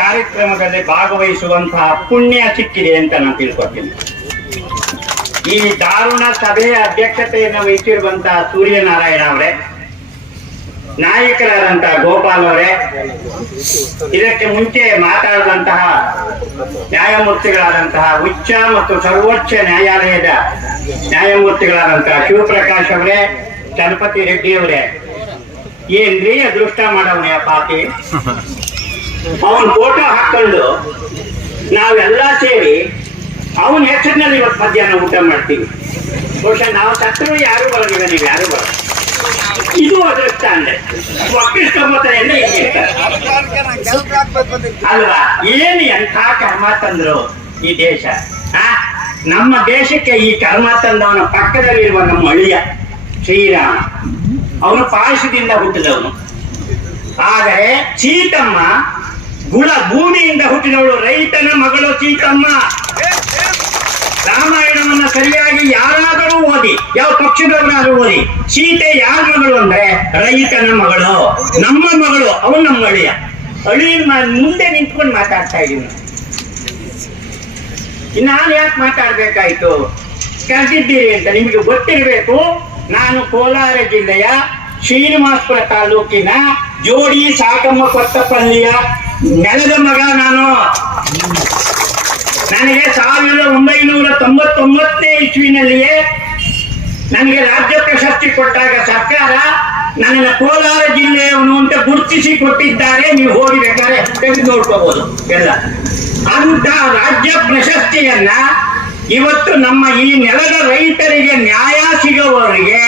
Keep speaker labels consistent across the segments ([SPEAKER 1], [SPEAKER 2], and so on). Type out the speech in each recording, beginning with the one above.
[SPEAKER 1] ಕಾರ್ಯಕ್ರಮದಲ್ಲಿ ಭಾಗವಹಿಸುವಂತಹ ಪುಣ್ಯ ಸಿಕ್ಕಿದೆ ಅಂತ ನಾನು ತಿಳ್ಕೊತೀನಿ. ಈ ದಾರುಣ ಸಭೆಯ ಅಧ್ಯಕ್ಷತೆಯನ್ನು ವಹಿಸಿರುವಂತಹ ಸೂರ್ಯನಾರಾಯಣ ಅವರೇ ನಾಯಕರಾದಂತಹ ಗೋಪಾಲ್ ಅವರೇ, ಇದಕ್ಕೆ ಮುಂಚೆ ಮಾತಾಡಿದಂತಹ ನ್ಯಾಯಮೂರ್ತಿಗಳಾದಂತಹ ಉಚ್ಚ ಮತ್ತು ಸರ್ವೋಚ್ಚ ನ್ಯಾಯಾಲಯದ ನ್ಯಾಯಮೂರ್ತಿಗಳಾದಂತಹ ಶಿವಪ್ರಕಾಶ್ ಅವರೇ ಚಲಪತಿ ರೆಡ್ಡಿ ಅವರೇ, ಏನ್ರಿ ಅದೃಷ್ಟ ಮಾಡವನೇ ಪಾಪಿ? ಅವನ್ ಫೋಟೋ ಹಾಕೊಂಡು ನಾವೆಲ್ಲ ಸೇರಿ ಅವನ ಹೆಸರಿನಲ್ಲಿ ಇವತ್ತು ಮಧ್ಯಾಹ್ನ ಊಟ ಮಾಡ್ತೀವಿ. ಬಹುಶಃ ನಾವು ಸತ್ರು ಯಾರು ಬರೋದಿಲ್ಲ, ನೀವು ಯಾರು ಬರೋ ಇದು ಅದೃಷ್ಟ ಅಂದ್ರೆ ಅಲ್ವಾ? ಏನು ಎಂಥ ಕರ್ಮ ತಂದ್ರು ಈ ದೇಶ? ಆ? ನಮ್ಮ ದೇಶಕ್ಕೆ ಈ ಕರ್ಮ ತಂದವನ ಪಕ್ಕದಲ್ಲಿರುವ ನಮ್ಮ ಅಳಿಯ ಶ್ರೀರಾಮ. ಅವನು ಪಾಯಸದಿಂದ ಹುಟ್ಟಿದವನು. ಆದರೆ ಸೀತಮ್ಮ ಗುಳ ಭೂಮಿಯಿಂದ ಹುಟ್ಟಿದವಳು ರೈತನ ಮಗಳು ಸೀತಮ್ಮ ರಾಮಾಯಣವನ್ನ ಸರಿಯಾಗಿ ಯಾರಾದರೂ ಓದಿ, ಯಾವ ಪಕ್ಷದವರಾದರೂ ಓದಿ, ಸೀತೆ ಯಾರ ಮಗಳು ಅಂದ್ರೆ ರೈತನ ಮಗಳು. ನಮ್ಮ ಮಗಳು, ಅವನು ನಮ್ಮ ಅಳಿಯ. ಅಳಿಯ ಮುಂದೆ ನಿಂತ್ಕೊಂಡು ಮಾತಾಡ್ತಾ ಇದೀವಿ ನಾನು ಯಾಕೆ ಮಾತಾಡ್ಬೇಕಾಯ್ತು? ಕರೆದಿದ್ದೀರಿ ಅಂತ ನಿಮಗೆ ಗೊತ್ತಿರಬೇಕು, ನಾನು ಕೋಲಾರ ಜಿಲ್ಲೆಯ ಶ್ರೀನಿವಾಸಪುರ ತಾಲೂಕಿನ ಜೋಡಿ ಸಾಕಮ್ಮ ಕೊತ್ತಪಲ್ಲಿಯ ನೆಲದ ಮಗ ನಾನು. ನನಗೆ ಸಾವಿರದ ಒಂಬೈನೂರ ತೊಂಬತ್ತೊಂಬತ್ತನೇ ಇಸ್ವಿನಲ್ಲಿಯೇ ನನಗೆ ರಾಜ್ಯ ಪ್ರಶಸ್ತಿ ಕೊಟ್ಟಾಗ ಸರ್ಕಾರ ನನ್ನ ಕೋಲಾರ ಜಿಲ್ಲೆಯವನು ಅಂತ ಗುರುತಿಸಿ ಕೊಟ್ಟಿದ್ದಾರೆ. ನೀವು ಹೋಗಿ ಬೇಕಾದ್ರೆ ತೆಗೆದು ನೋಡ್ಕೋಬಹುದು ಎಲ್ಲ. ಅಂತ ರಾಜ್ಯ ಪ್ರಶಸ್ತಿಯನ್ನ ಇವತ್ತು ನಮ್ಮ ಈ ನೆಲದ ರೈತರಿಗೆ ನ್ಯಾಯ ಸಿಗುವವರಿಗೆ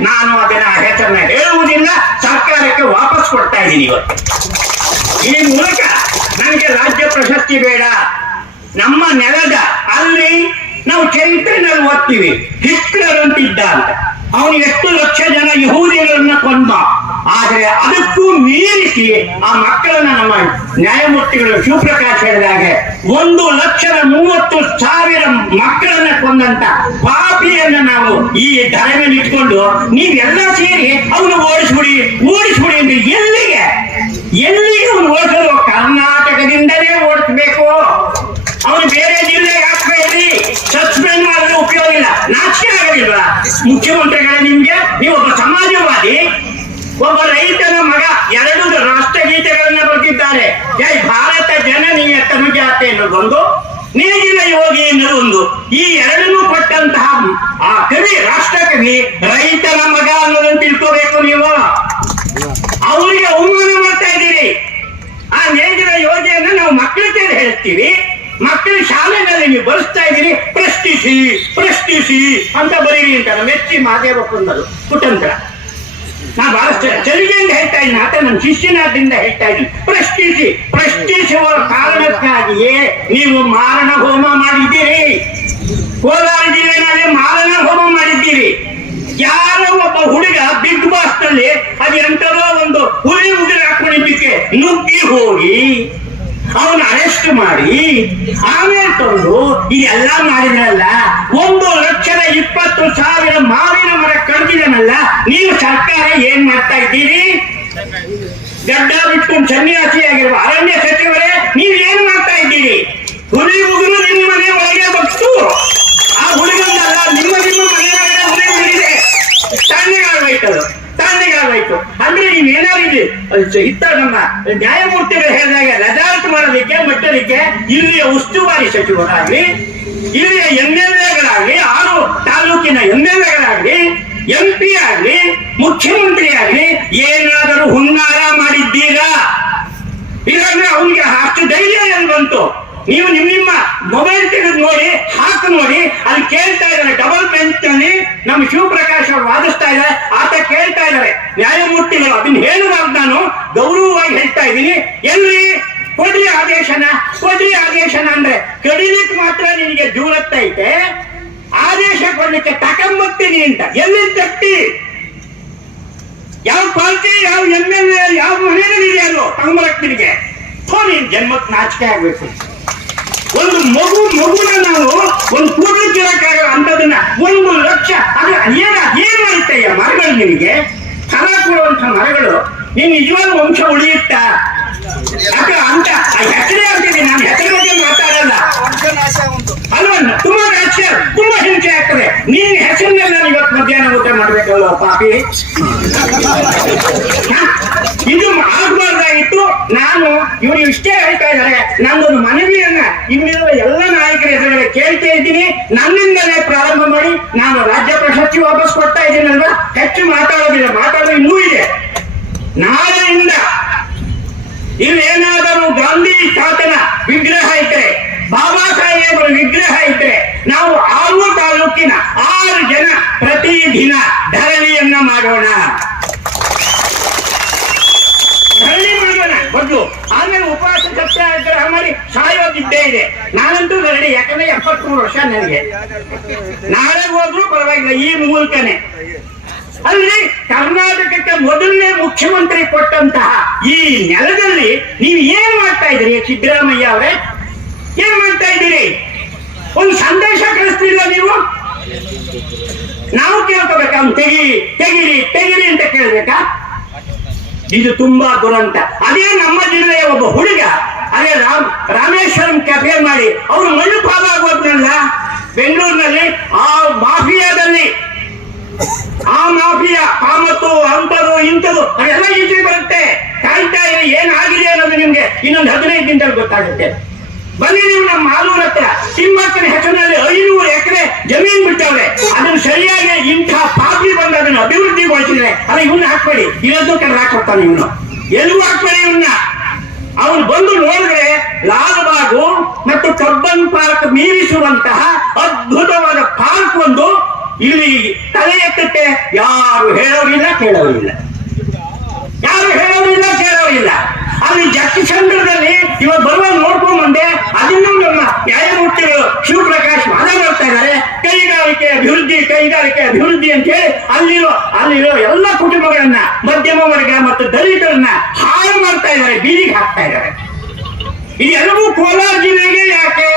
[SPEAKER 1] ನಾನು ಅದನ್ನ ಹೆಸರನ್ನ ಹೇಳುವುದಿಲ್ಲ. ಸರ್ಕಾರಕ್ಕೆ ವಾಪಸ್ ಕೊಡ್ತಾ ಇದ್ದೀನಿ ಇವತ್ತು. ಈ ಮೂಲಕ ನನಗೆ ರಾಜ್ಯ ಪ್ರಶಸ್ತಿ ಬೇಡ. ನಮ್ಮ ನೆಲದ ಅಲ್ಲಿ ನಾವು ಚರಿತ್ರೆನಲ್ಲಿ ಓದ್ತೀವಿ ಹಿಟ್ಲರ್ ಅಂತಿದ್ದ ಅಂತ ಅವನು ಎಷ್ಟು ಲಕ್ಷ ಜನ ಯಹೂದಿಗಳನ್ನ ಕೊಂದ. ಆದ್ರೆ ಅದಕ್ಕೂ ಮೀರಿಸಿ ಆ ಮಕ್ಕಳನ್ನ ನಮ್ಮ ನ್ಯಾಯಮೂರ್ತಿಗಳು ಶಿವಪ್ರಕಾಶ್ ಹೇಳಿದಾಗೆ, ಒಂದು ಲಕ್ಷದ ಮೂವತ್ತು ಸಾವಿರ ಮಕ್ಕಳನ್ನ ಕೊಂದಂತ ಪಾಪಿಯನ್ನ ನಾವು ಈ ಧರೆ ಮೇಲೆ ಇಟ್ಕೊಂಡು ನೀವೆಲ್ಲ ಸೇರಿ ಅವನು ಓಡಿಸ್ಬಿಡಿ ಓಡಿಸ್ಬಿಡಿ. ಮುಖ್ಯಮಂತ್ರಿಗಳೇ ನಿಮ್ಗೆ? ಒಬ್ಬ ಸಮಾಜವಾದಿ? ಒಬ್ಬ ರೈತನ ಮಗ ಎರಡು ರಾಷ್ಟ್ರಗೀತೆಗಳನ್ನ ಬರೆದಿದ್ದಾರೆ. ಜೈ ಭಾರತ ಜನನೀಯ ತನುಜಾತೆ ಅನ್ನೋದೊಂದು ನೀಗಿನ ಯೋಗಿ ಅನ್ನೋದೊಂದು ಈ ಎರಡನ್ನೂ ಕೊಟ್ಟಂತಹ ಆ ಕವಿ, ರಾಷ್ಟ್ರ ಕವಿ ಶಾಲೆನಲ್ಲಿ ನೀವು ಬರೆಸ್ತಾ ಇದ್ದೀರಿ ಪ್ರಶ್ನಿಸಿ ಪ್ರಶ್ನಿಸಿ ಅಂತ ಬರೀರಿ ಅಂತ ಮೆಚ್ಚಿ ಎಚ್ಚಿ ಮಹಾದೇವ ಕುಂದಲು ಕುಟಂತ್ರ ನಾ ಬಹಳಷ್ಟು ತೆರಿಗೆಯಿಂದ ಹೇಳ್ತಾ ಇದ್ದೀನಿ, ಆತ ನನ್ನ ಶಿಷ್ಯನಾದ್ರಿಂದ ಹೇಳ್ತಾ ಇದ್ದೀನಿ. ಪ್ರಶ್ನಿಸಿ, ಪ್ರಶ್ನಿಸುವ ಕಾರಣಕ್ಕಾಗಿಯೇ ನೀವು ಮಾರಣ ಹೋಮ ಮಾಡಿದ್ದೀರಿ. ಕೋಲಾರ ಜಿಲ್ಲೆನಲ್ಲಿ ಮಾರಣ ಹೋಮ ಮಾಡಿದ್ದೀರಿ. ಯಾರೋ ಒಬ್ಬ ಹುಡುಗ ಬಿಗ್ ಬಾಸ್ನಲ್ಲಿ ಅದು ಎಂತರೋ ಒಂದು ಹುಲಿ ಉಗುರು ಹಾಕೊಂಡಿದ್ದಕ್ಕೆ ನುಗ್ಗಿ ಹೋಗಿ ಅವನ ಅರೆಸ್ಟ್ ಮಾಡಿ ಆಮೇಲೆ ತಂದು ಇದೆಲ್ಲ ಮಾಡಿದ್ರಲ್ಲ, ಒಂದು ಲಕ್ಷದ ಇಪ್ಪತ್ತು ಸಾವಿರ ಮಾವಿನ ಮರ ಕಡ್ದಿದನಲ್ಲ, ನೀವು ಸರ್ಕಾರ ಏನ್ ಮಾಡ್ತಾ ಇದ್ದೀರಿ? ಗಡ್ಡ ಬಿಟ್ಕೊಂಡು ಸನ್ಯಾಸಿಯಾಗಿರುವ ಅರಣ್ಯ ಸಚಿವರೇ, ನೀವು ಏನ್ ಮಾಡ್ತಾ ಇದ್ದೀರಿ? ಹುಲಿ ಉಗುರು ನಿಮ್ಮ ಮನೆ ಒಳಗೆ ಬಗ್ತು ಆ ಹುಡುಗಂದಲ್ಲ ನಿಮ್ಮ ನಿಮ್ಮ ಮನೆ ಒಳಗೆ ಹುಲಿ ಉಗುರಿದೆ ತಣ್ಣಗಾಗೋಯ್ತು ಅದು ತಣ್ಣಗಾಗೋಯ್ತು ಅಂದ್ರೆ ಇತ್ತ ನಮ್ಮ ನ್ಯಾಯಮೂರ್ತಿಗಳು ಹೇಳಿದಾಗ ರೆಸಾರ್ಟ್ ಮಾಡೋದಕ್ಕೆ, ಮಟ್ಟದಕ್ಕೆ ಇಲ್ಲಿಯ ಉಸ್ತುವಾರಿ ಸಚಿವರಾಗ್ಲಿ, ಇಲ್ಲಿಯ ಎಂ ಎಲ್ ಎಗಳಾಗ್ಲಿ ಆರು ತಾಲೂಕಿನ ಎಂ ಎಲ್ ಎಗಳಾಗ್ಲಿ ಎಂ ಪಿ ಆಗ್ಲಿ, ಮುಖ್ಯಮಂತ್ರಿ ಆಗ್ಲಿ, ಏನಾದರೂ ಹುನ್ನಾರ ಮಾಡಿದ್ದೀರಾ? ಇಲ್ಲಾಂದ್ರೆ ಅವನಿಗೆ ಅಷ್ಟು ಧೈರ್ಯ ಬಂತು? ನೀವು ನಿಮ್ ನಿಮ್ಮ ಮೊಬೈಲ್ ತೆಗೆದು ನೋಡಿ, ಹಾಕಿ ನೋಡಿ, ಅಲ್ಲಿ ಕೇಳ್ತಾ ಇದ್ದಾರೆ. ಡಬಲ್ ಬೆಂಚ್ ನಮ್ ನಮ್ಮ ಶಿವಪ್ರಕಾಶ್ ಅವರು ವಾದಿಸ್ತಾ ಇದ್ದಾರೆ. ಆತ ಕೇಳ್ತಾ ಇದ್ದಾರೆ. ನ್ಯಾಯಮೂರ್ತಿಗಳು, ಅದನ್ನ ಹೇಳುವಾಗ ನಾನು ಗೌರವವಾಗಿ ಹೇಳ್ತಾ ಇದ್ದೀನಿ. ಎಲ್ಲಿ? ಕೊಡ್ರಿ ಆದೇಶನ ಕೊಡ್ರಿ ಆದೇಶನ ಅಂದ್ರೆ ಕಡಿಲಿಕ್ಕೆ ಮಾತ್ರ ನಿನಗೆ ದೂರತ್ತೈತೆ ಆದೇಶ ಕೊಡ್ಲಿಕ್ಕೆ ತಕೊಂಬತ್ತೀನಿ ಅಂತ. ಎಲ್ಲಿ ತಟ್ಟಿ? ಯಾವ ಪಾರ್ಟಿ ಯಾವ ಎಂ ಎಲ್ ಎ, ಯಾವ ಮನೆಯಲ್ಲಿ ಅದು? ತಗೊಂಬರಕ್ ನಿನಗೆ. ನೀನ್ ಜನ್ಮಕ್ಕೆ ನಾಚಿಕೆ ಆಗ್ಬೇಕು. ಒಂದು ಮಗು ಮಗುನ ನಾವು ಒಂದು ಕೂದಲು ಕೇಳಕ್ಕಾಗಲ್ಲ ಅಂತದನ್ನ ಒಂದು ಲಕ್ಷ ಅದು ಏನ ಮಾಡುತ್ತಯ್ಯ ಮರಗಳು ನಿಮಗೆ ಫಲ ಕೊಡುವಂತ ಮರಗಳು. ನಿಮ್ ನಿಜವಾದ ವಂಶ ಉಳಿಯುತ್ತಾ? ಅಕ್ಕ ಅಂತ ಹೆಸರೇ ಅಂತೀನಿ ನಾನು. ಹೆಸರು ಬಗ್ಗೆ ಮಾತಾಡಲ್ಲ ಅಲ್ವಾ? ತುಂಬಾ ನಾಶ ತುಂಬಾ ಹಿಂಸೆ ಆಗ್ತದೆ. ನೀನ್ ಹೆಸರಿನಲ್ಲಿ ನಾನು ಇವತ್ತು ಮಧ್ಯಾಹ್ನ ಊಟ ಮಾಡ್ಬೇಕಲ್ವ ಪಾಪಿ? ಇದು ನಾನು, ಇವರು ಇಷ್ಟೇ ಹೇಳ್ತಾ ಇದ್ದಾರೆ. ನಂದೊಂದು ಮನವಿಯನ್ನ ಇಲ್ಲಿರುವ ಎಲ್ಲ ನಾಯಕರ ಎದುರುಗಡೆ ಕೇಳ್ತಾ ಇದ್ದೀನಿ. ನನ್ನಿಂದಲೇ ಪ್ರಾರಂಭ ಮಾಡಿ, ನಾನು ರಾಜ್ಯ ಪ್ರಶಸ್ತಿ ವಾಪಸ್ ಕೊಡ್ತಾ ಇದ್ದೀನಲ್ವಾ? ಹೆಚ್ಚು ಮಾತಾಡೋದಿಲ್ಲ ಮಾತಾಡೋದು ಇನ್ನೂ ಇದೆ. ನಾಳೆಯಿಂದ ಇಲ್ಲೇನಾದರೂ ಗಾಂಧಿ ತಾತನ ವಿಗ್ರಹ ಇದ್ರೆ, ಬಾಬಾ ಸಾಹೇಬರ ವಿಗ್ರಹ ಇದ್ರೆ, ನಾವು ಆರು ತಾಲೂಕಿನ ಆರು ಜನ ಪ್ರತಿದಿನ ಧರಣಿಯನ್ನ ಮಾಡೋಣ ಧರಣಿ ಮಾಡೋಣ ಮೊದಲು. ಆಮೇಲೆ ಉಪವಾಸ ಸತ್ಯಾಗ್ರಹ ಮಾಡಿ ಸಾಯೋದಿದ್ದೇ ಇದೆ. ನಾನಂತೂ ಧರಣಿ ಯಾಕಂದ್ರೆ ಎಪ್ಪತ್ಮೂರು ವರ್ಷ ನನಗೆ. ನಾಳೆ ಹೋದ್ರು ಪರವಾಗಿಲ್ಲ, ಈ ಮೂಲಕನೇ. ಅಲ್ಲಿ ಕರ್ನಾಟಕಕ್ಕೆ ಮೊದಲನೇ ಮುಖ್ಯಮಂತ್ರಿ ಕೊಟ್ಟಂತಹ ಈ ನೆಲದಲ್ಲಿ ನೀವು ಏನ್ ಮಾಡ್ತಾ ಇದ್ದೀರಿ, ಸಿದ್ದರಾಮಯ್ಯ ಅವರೇ? ಏನ್ ಮಾಡ್ತಾ ಇದ್ದೀರಿ? ಒಂದು ಸಂದೇಶ ಕಳಿಸ್ತಿಲ್ಲ ನೀವು? ನಾವು ಕೇಳ್ಕೋಬೇಕಾ? ಅವ್ನು ತೆಗಿ ತೆಗಿರಿ ತೆಗಿರಿ ಅಂತ ಕೇಳ್ಬೇಕಾ? ಇದು ತುಂಬಾ ದುರಂತ. ಅದೇ ನಮ್ಮ ಜಿಲ್ಲೆಯ ಒಬ್ಬ ಹುಡುಗ, ಅದೇ ರಾಮ್, ರಾಮೇಶ್ವರಂ ಕೆಫೆ ಮಾಡಿ, ಅವರು ಮಣ್ಣು ಪಾಲಾಗೋದ್ನಲ್ಲ ಬೆಂಗಳೂರಿನಲ್ಲಿ, ಆ ಮಾಫಿಯಾದಲ್ಲಿ. ಆ ಮಾಫಿಯಾ ಕಾಮತ್ತು ಅಂತದು ಇಂಥದ್ದು, ಅದೆಲ್ಲ ಈಚೆ ಬರುತ್ತೆ. ಕಾಯ್ತಾ ಇದೆ, ಏನಾಗಿದೆ ಅನ್ನೋದು ನಿಮ್ಗೆ ಇನ್ನೊಂದು ಹದಿನೈದು ದಿನದಲ್ಲಿ ಗೊತ್ತಾಗುತ್ತೆ. ಬನ್ನಿ ನೀವು ನಮ್ಮ ಮಾಲೂರ್ ಹತ್ರ. ತಿಮ್ಮಕ್ಕನ ಹೆಸರಿನಲ್ಲಿ ಐನೂರು ಎಕರೆ ಜಮೀನ್ ಬಿಟ್ಟವ್ರೆ. ಅದನ್ನು ಸರಿಯಾಗಿ ಇಂಥ ಪಾಪಿ ಬಂದ ಅದನ್ನು ಅಭಿವೃದ್ಧಿಗೊಳಿಸಿದ್ರೆ ಅಲ್ಲ ಇವನ್ನ ಹಾಕ್ಬೇಡಿ. ಇರೋದು ಕಡೆ ಹಾಕೊಡ್ತಾನೆ ಇವನು. ಎಲ್ಲೂ ಹಾಕ್ಬೇಡಿ ಇವನ್ನ ಅವನು ಬಂದು ನೋಡಿದ್ರೆ ಲಾಲ್ಬಾಗು ಮತ್ತು ಕಬ್ಬನ್ ಪಾರ್ಕ್ ಮೀರಿಸುವಂತಹ ಅದ್ಭುತವಾದ ಪಾರ್ಕ್ ಒಂದು ಇಲ್ಲಿ ತಲೆ ಎತ್ತಕ್ಕೆ ಯಾರು ಹೇಳೋರಿಲ್ಲ, ಕೇಳೋರಿಲ್ಲ. ಯಾರು ಹೇಳೋರಿಲ್ಲ, ಕೇಳೋರಿಲ್ಲ. ಅಲ್ಲಿ ಜಕ್ಕಚಂದ್ರದಲ್ಲಿ ಇವ ಬರುವ ನೋಡ್ಕೊಂಡ್ ಬಂದೆ ಅದನ್ನು ನಮ್ಮ ನ್ಯಾಯಮೂರ್ತಿಗಳು ಶಿವಪ್ರಕಾಶ್ ವಾದ ಮಾಡ್ತಾ ಇದ್ದಾರೆ, ಕೈಗಾರಿಕೆ ಅಭಿವೃದ್ಧಿ ಕೈಗಾರಿಕೆ ಅಭಿವೃದ್ಧಿ ಅಂತ ಹೇಳಿ ಅಲ್ಲಿರೋ ಅಲ್ಲಿರೋ ಎಲ್ಲ ಕುಟುಂಬಗಳನ್ನ, ಮಧ್ಯಮ ವರ್ಗ ಮತ್ತು ದಲಿತರನ್ನ ಹಾಳು ಮಾಡ್ತಾ ಇದ್ದಾರೆ, ಬೀದಿಗೆ ಹಾಕ್ತಾ ಇದ್ದಾರೆ. ಇದೆಲ್ಲವೂ ಕೋಲಾರ ಜಿಲ್ಲೆಗೆ ಯಾಕೆ?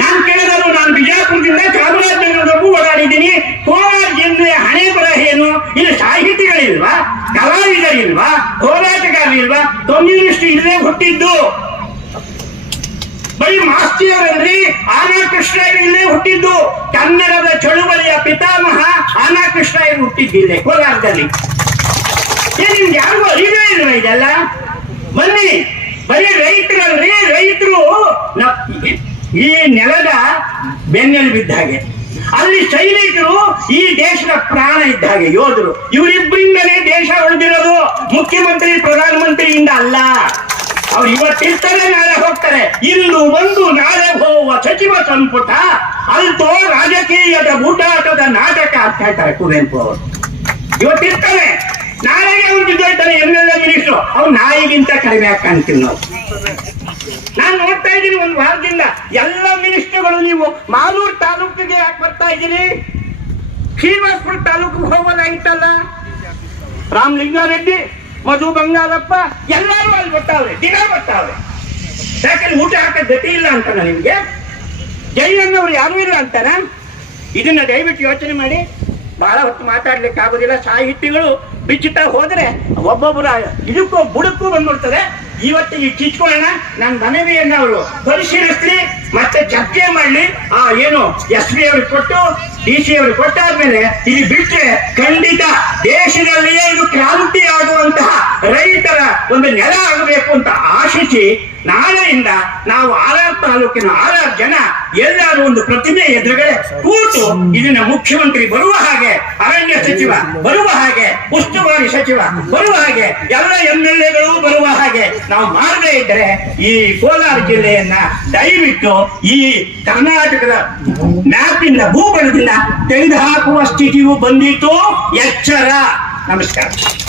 [SPEAKER 1] ನಾನು ಕೇಳಿದ್ರು ನಾನು ಬಿಜಾಪುರದಿಂದ ಚಾಮರಾಜನಗರದವರೆಗೂ ಓಡಾಡಿದ್ದೀನಿ. ಕೋಲಾರ ಜಿಲ್ಲೆಯ ಹಣೆ ಬರಹ ಏನು? ಇಲ್ಲಿ ಸಾಹಿತಿಗಳಿಲ್ವಾ? ಕಲಾವಿದರಿಲ್ವಾ? ಹೋರಾಟಗಾರರಿಲ್ವಾ? ಕಮ್ಯುನಿಸ್ಟ್ ಇಲ್ಲೇ ಹುಟ್ಟಿದ್ದು. ಬರೀ ಮಾಸ್ತಿಯವರಲ್ರಿ ಆನಾ ಕೃಷ್ಣ ಇಲ್ಲೇ ಹುಟ್ಟಿದ್ದು. ಕನ್ನಡದ ಚಳುವಳಿಯ ಪಿತಾಮಹ ಆನಾ ಕೃಷ್ಣ ಹುಟ್ಟಿದ್ದಿಲ್ಲೇ ಕೋಲಾರದಲ್ಲಿ. ನಿಮ್ಗೆ ಯಾರು ಅರಿವೇ ಇಲ್ವಾ ಇದೆಲ್ಲ? ಬನ್ನಿ, ಬರೀ ರೈತರಲ್ರಿ, ರೈತರು. ಈ ನೆಲದ ಬೆನ್ನೆಲು ಬಿದ್ದ ಹಾಗೆ. ಅಲ್ಲಿ ಸೈನಿಕರು ಈ ದೇಶದ ಪ್ರಾಣ ಇದ್ದ ಹಾಗೆ, ಯೋಧರು. ಇವರಿಬ್ಬರಿಂದಲೇ ದೇಶ ಉಳಿದಿರೋದು ಮುಖ್ಯಮಂತ್ರಿ, ಪ್ರಧಾನಮಂತ್ರಿಯಿಂದ ಅಲ್ಲ. ಅವ್ರು ಇವತ್ತಿರ್ತಾನೆ ನಾಳೆ ಹೋಗ್ತಾರೆ. ಇಂದು ಬಂದು ನಾಳೆ ಹೋಗುವ ಸಚಿವ ಸಂಪುಟ ಅಲ್ತೋ ರಾಜಕೀಯದ ಗುಡ್ಡಾಟದ ನಾಟಕ ಆಗ್ತಾ ಇರ್ತಾರೆ ಕುವೆಂಪು ಅವರು. ಇವತ್ತಿರ್ತಾನೆ ನಾಳೆಗೆ ಅವ್ರು ಬಿದ್ದೋಯ್ತಾನೆ ಎಂ ಎಲ್ ಎ ಮಿನಿಸ್ಟ್ರು ಅವ್ರು ನಾಯಿಗಿಂತ ಕಡಿಮೆ ಆಗಿ ಕಾಣ್ತೀವಿ ನಾವು ನಾನು ನೋಡ್ತಾ ಇದ್ದೀನಿ ಒಂದು ವಾರದಿಂದ ಎಲ್ಲ ಮಿನಿಸ್ಟರ್ಗಳು ನೀವು ಮಾಲೂರು ತಾಲೂಕಿಗೆ ಯಾಕೆ ಬರ್ತಾ ಇದ್ದೀರಿ? ಶ್ರೀನಿವಾಸಪುರ ತಾಲೂಕಿಗೆ ಹೋಗೋದಾಗಿತ್ತಲ್ಲ ರಾಮಲಿಂಗಾರೆಡ್ಡಿ ಮಧು ಬಂಗಾರಪ್ಪ, ಎಲ್ಲರೂ ಅಲ್ಲಿ ಬರ್ತಾವ್ರೆ ದಿನ ಬರ್ತಾವ್ರೆ ಯಾಕಂದ್ರೆ ಊಟ ಹಾಕೋ ಗತಿ ಇಲ್ಲ ಅಂತ ನಿಮ್ಗೆ? ಜೈನನ್ನವ್ರು ಯಾರೂ ಇಲ್ಲ ಅಂತಾನ? ಇದನ್ನ ದಯವಿಟ್ಟು ಯೋಚನೆ ಮಾಡಿ. ಬಹಳ ಹೊತ್ತು ಮಾತಾಡ್ಲಿಕ್ಕೆ ಆಗೋದಿಲ್ಲ. ಸಾಹಿತಿಗಳು ಬಿಚ್ಚುತ್ತಾ ಹೋದ್ರೆ ಒಬ್ಬೊಬ್ಬರ ಇದಕ್ಕೂ ಬುಡಕ್ಕೂ ಬಂದ್ಬಿಡ್ತದೆ. ಇವತ್ತಿಗೆ ಕಿಚ್ಕೊಳ್ಳೋಣ ನನ್ನ ಮನವಿಯನ್ನು ಅವರು ಪರಿಶೀಲಿಸ್ಲಿ ಮತ್ತೆ ಚರ್ಚೆ ಮಾಡಲಿ. ಆ ಏನು ಎಸ್ ಪಿ ಅವ್ರಿಗೆ ಕೊಟ್ಟು ಡಿ ಸಿ ಅವ್ರಿಗೆ ಕೊಟ್ಟಾದ್ಮೇಲೆ ಇಲ್ಲಿ ಬಿಟ್ಟರೆ ಖಂಡಿತ ದೇಶದಲ್ಲಿಯೇ ಇದು ಕ್ರಾಂತಿ ಆಗುವಂತಹ ರೈತರ ಒಂದು ನೆಲ ಆಗಬೇಕು ಅಂತ ಆಶಿಸಿ ನಾಳೆಯಿಂದ ನಾವು ಆರಾರ್ ತಾಲೂಕಿನ ಆರಾರ್ ಜನ ಎಲ್ಲರೂ ಒಂದು ಪ್ರತಿಮೆ ಎದುರುಗಡೆ ಕೂತು ಇದನ್ನ ಮುಖ್ಯಮಂತ್ರಿ ಬರುವ ಹಾಗೆ ಅರಣ್ಯ ಸಚಿವ ಬರುವ ಹಾಗೆ ಉಸ್ತುವಾರಿ ಸಚಿವ ಬರುವ ಹಾಗೆ, ಎಲ್ಲ ಎಂ ಎಲ್ ಎಗಳು ಬರುವ ಹಾಗೆ ನಾವು ಮಾಡದೇ ಇದ್ರೆ ಈ ಕೋಲಾರ ಜಿಲ್ಲೆಯನ್ನ ದಯವಿಟ್ಟು ಈ ಕರ್ನಾಟಕದ ಮ್ಯಾಪಿಂದ ಭೂಪಟದಿಂದ ತೆಗೆದುಹಾಕುವ ಸ್ಥಿತಿಯು ಬಂದಿತ್ತು ಎಚ್ಚರ. ನಮಸ್ಕಾರ.